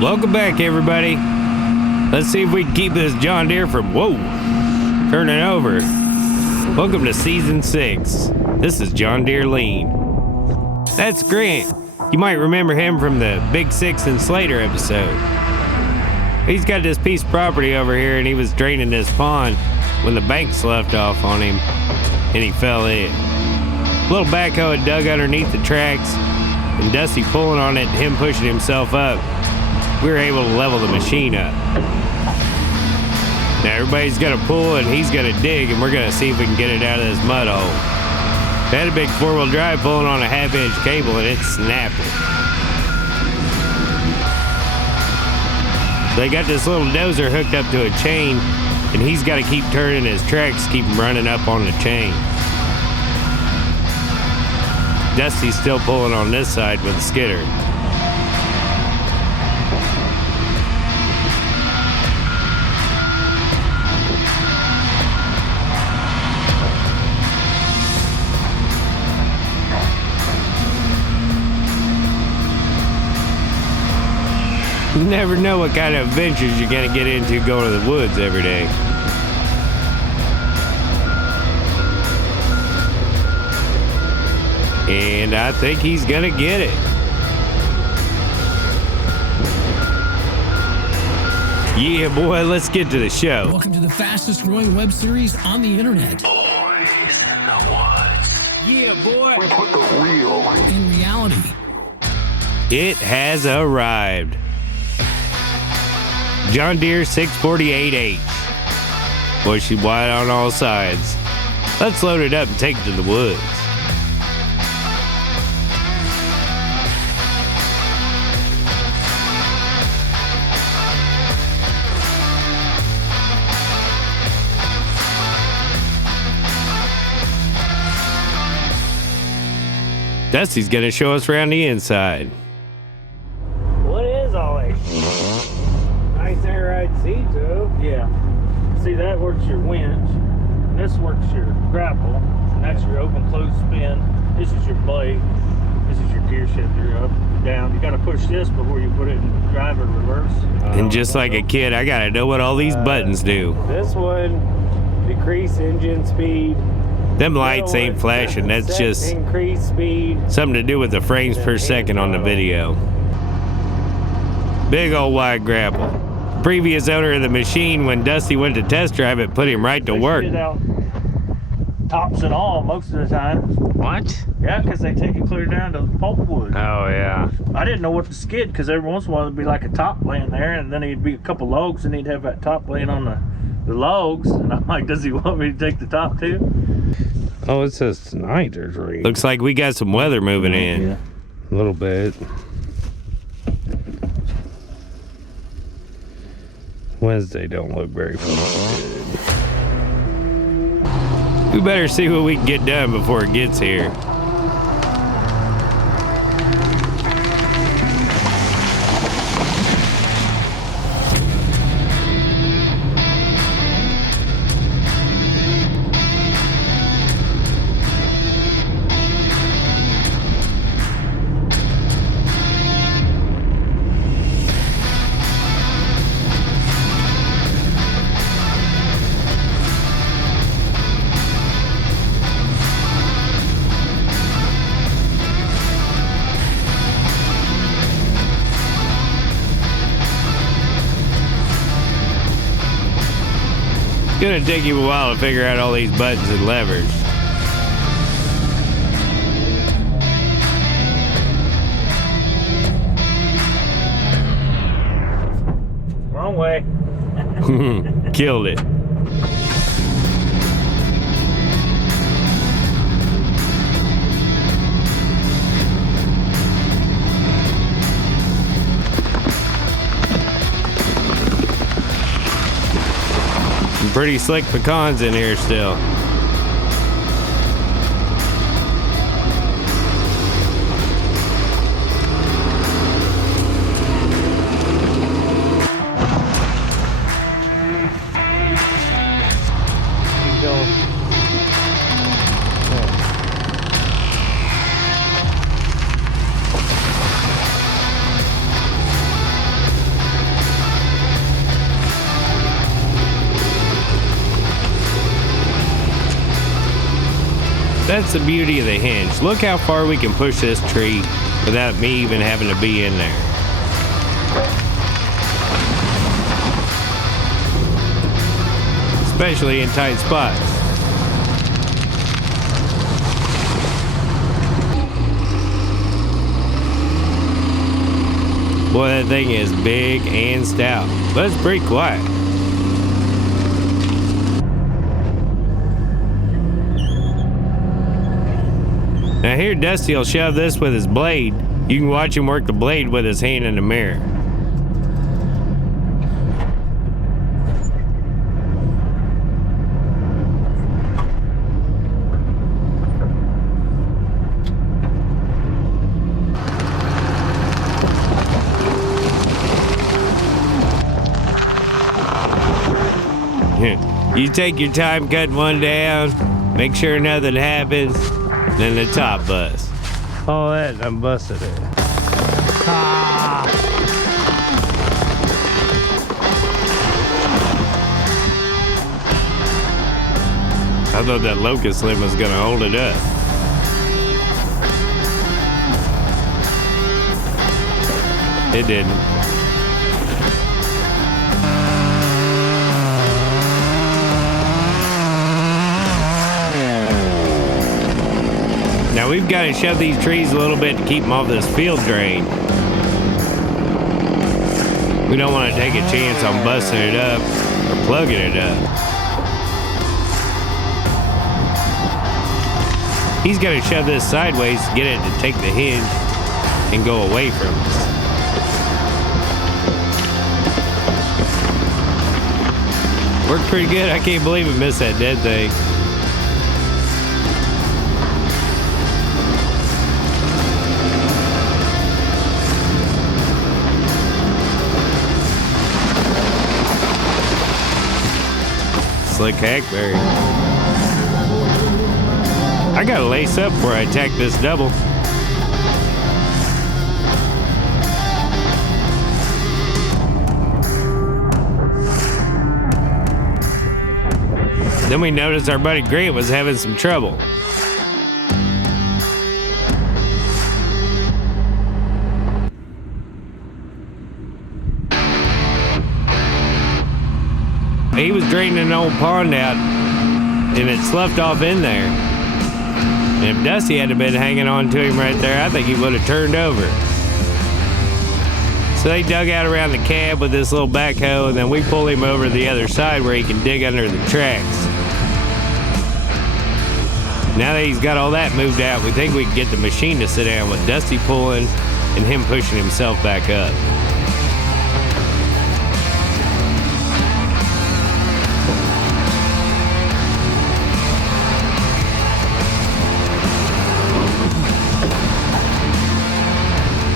Welcome back, everybody. Let's see if we can keep this John Deere from, turning over. Welcome to Season 6. This is John Deere Lean. That's Grant. You might remember him from the Big Six and Slater episode. He's got this piece of property over here, and he was draining this pond when the bank sloughed off on him, and he fell in. A little backhoe had dug underneath the tracks, and Dusty pulling on it and him pushing himself up, we were able to level the machine up. Now everybody's got to pull and he's got to dig, and we're going to see if we can get it out of this mud hole. They had a big four-wheel drive pulling on a half-inch cable, and it snapped it. They got this little dozer hooked up to a chain, and he's got to keep turning his tracks, keep him running up on the chain. Dusty's still pulling on this side with the skidder. You never know what kind of adventures you're gonna get into going to the woods every day. And I think he's gonna get it. Yeah, boy, let's get to the show. Welcome to the fastest growing web series on the internet. Boys in the woods. Yeah, boy. We put the real In reality. It has arrived. John Deere 648H. Bushy wide on all sides. Let's load it up and take it to the woods. Dusty's gonna show us around the inside. What is all this? Nice air ride seat, too. Yeah. See, that works your winch. This works your grapple. And that's your open close spin. This is your blade. This is your gear shifter, up, down. You gotta push this before you put it in drive or reverse. And just like a kid, I gotta know what all these buttons do. This one, decrease engine speed. Them lights ain't flashing, that's just increase speed. something to do with the frames per second on the video. Big old wide grapple. Previous owner of the machine, when Dusty went to test drive it, put him right to work. Spit out tops and all most of the time. What? Yeah, because they take it clear down to pulpwood. Oh, yeah. I didn't know what to skid because every once in a while there'd be like a top laying there, and then he'd be a couple logs, and he'd have that top laying on the logs. And I'm like, does he want me to take the top too? Oh, it says tonight there's rain. Looks like we got some weather moving in. Yeah. A little bit. Wednesday don't look very good. We better see what we can get done before it gets here. It's gonna take you a while to figure out all these buttons and levers. Wrong way. Killed it. Some pretty slick pecans in here still. That's the beauty of the hinge. Look how far we can push this tree without me even having to be in there. Especially in tight spots. Boy, that thing is big and stout, but it's pretty quiet. Now here Dusty will shove this with his blade. You can watch him work the blade with his hand in the mirror. You take your time cutting one down, make sure nothing happens, then the top busts. Oh, that done busted it. I thought that locust limb was gonna hold it up. It didn't. Now we've got to shove these trees a little bit to keep them off this field drain. We don't want to take a chance on busting it up or plugging it up. He's got to shove this sideways to get it to take the hinge and go away from us. Worked pretty good. I can't believe it missed that dead thing. Slick hackberry. I gotta lace up before I attack this double. Then we noticed our buddy Grant was having some trouble. He was draining an old pond out and it sloughed off in there. And if Dusty had been hanging on to him right there, I think he would have turned over. So they dug out around the cab with this little backhoe, and then we pull him over to the other side where he can dig under the tracks. Now that he's got all that moved out, we think we can get the machine to sit down with Dusty pulling and him pushing himself back up.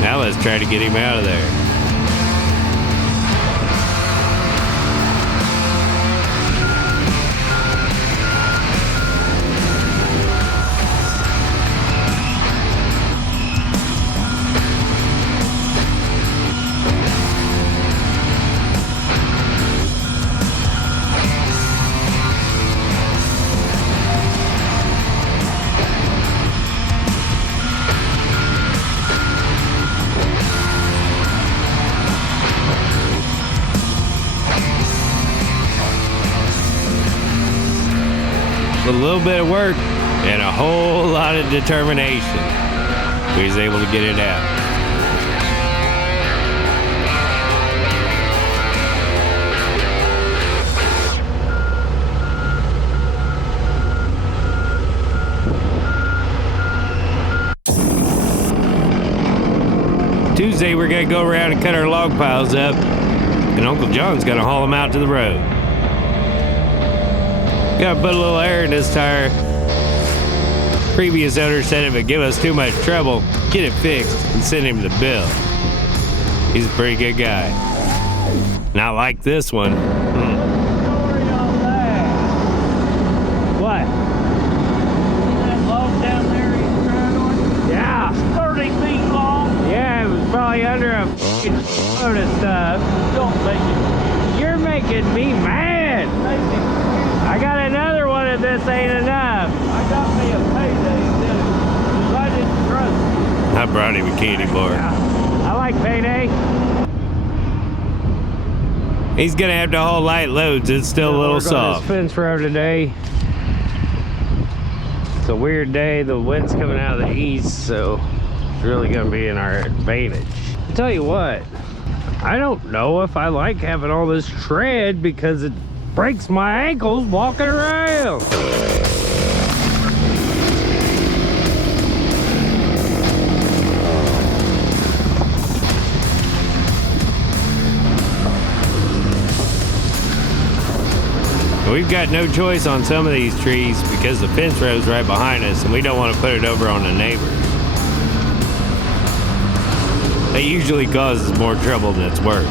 Now let's try to get him out of there. A little bit of work and a whole lot of determination, we was able to get it out. Tuesday we're gonna go around and cut our log piles up, and Uncle John's gonna haul them out to the road. Gotta put a little air in this tire. Previous owner said if it give us too much trouble, get it fixed and send him the bill. He's a pretty good guy. Not like this one. Story on that. What? See that log down there he's trying on? Yeah. 30 feet long. Yeah, it was probably under a f***ing load of stuff. Don't make it. You're making me mad. Make it. I got another one if this ain't enough. I got me a payday. I brought him a candy bar. I like payday. He's gonna have to haul light loads. It's still a little soft. Fence row today. It's a weird day. The wind's coming out of the east, so it's really gonna be in our advantage. I tell you what, I don't know if I like having all this tread because it breaks my ankles walking around. We've got no choice on some of these trees because the fence row's right behind us and we don't want to put it over on the neighbors. That usually causes more trouble than it's worth.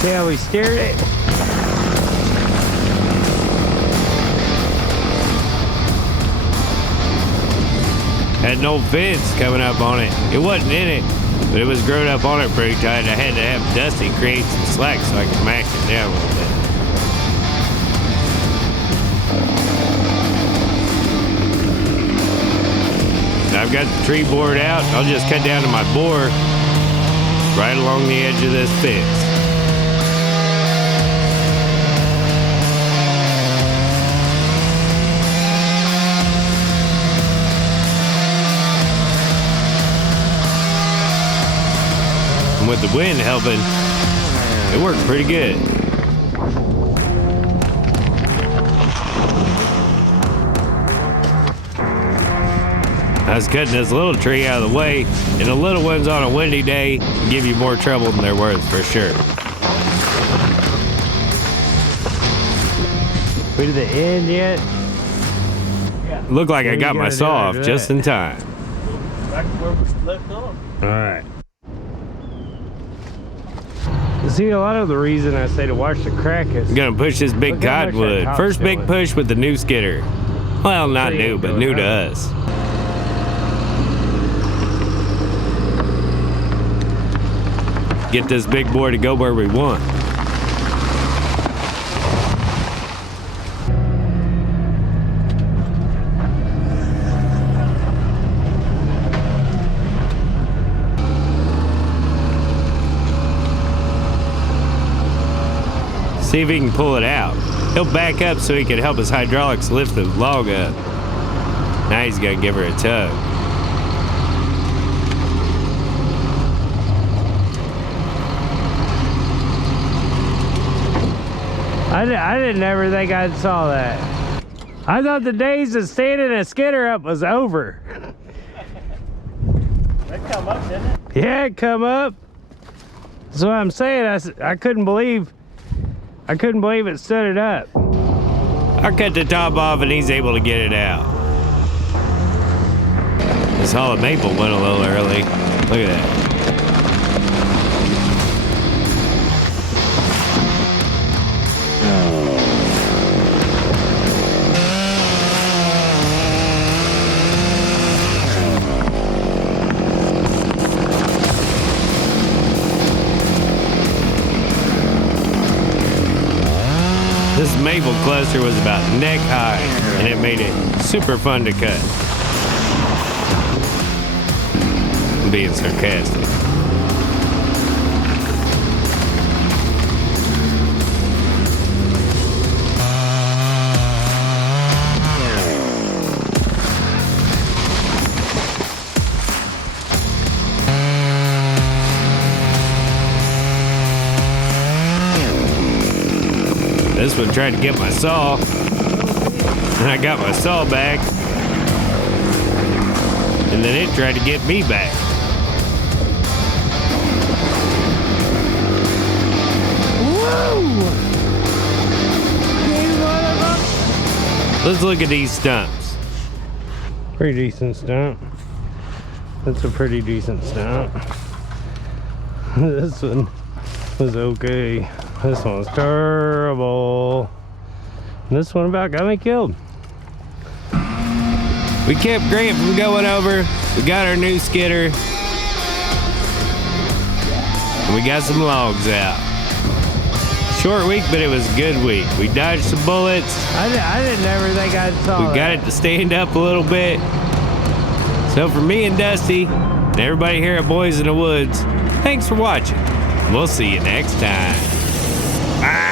See how we steered it? Had an old fence coming up on it. It wasn't in it, but it was grown up on it pretty tight. I had to have Dusty create some slack so I could max it down a little bit. I've got the tree bored out. I'll just cut down to my bore right along the edge of this fence. And with the wind helping, it worked pretty good. I was cutting this little tree out of the way, and the little ones on a windy day give you more trouble than they're worth, for sure. We to the end yet? Looked like I got my saw off just in time. Back to where we left off. All right. See, a lot of the reason I say to watch the crack is I'm gonna push this big Look how much that cottonwood. top's First big going. push with the new skidder. Well, not Pretty new, but good, new to huh? us. Get this big boy to go where we want. See if he can pull it out. He'll back up so he can help his hydraulics lift the log up. Now he's gonna give her a tug. I didn't ever think I saw that. I thought the days of standing a skidder up was over. That come up, didn't it? Yeah, it come up. That's what I'm saying. I couldn't believe it stood it up. I cut the top off and he's able to get it out. This hollow maple went a little early. Look at that. This maple cluster was about neck high, and it made it super fun to cut. I'm being sarcastic. This one tried to get my saw, and I got my saw back, and then it tried to get me back. Let's look at these stumps. Pretty decent stump. That's a pretty decent stump. This one was okay. This one's terrible. And this one about got me killed. We kept Grant from going over. We got our new skidder. and we got some logs out. Short week, but it was a good week. We dodged some bullets. I didn't ever think I saw We got it to stand up a little bit. So for me and Dusty, and everybody here at Boys in the Woods, thanks for watching. We'll see you next time. Bye.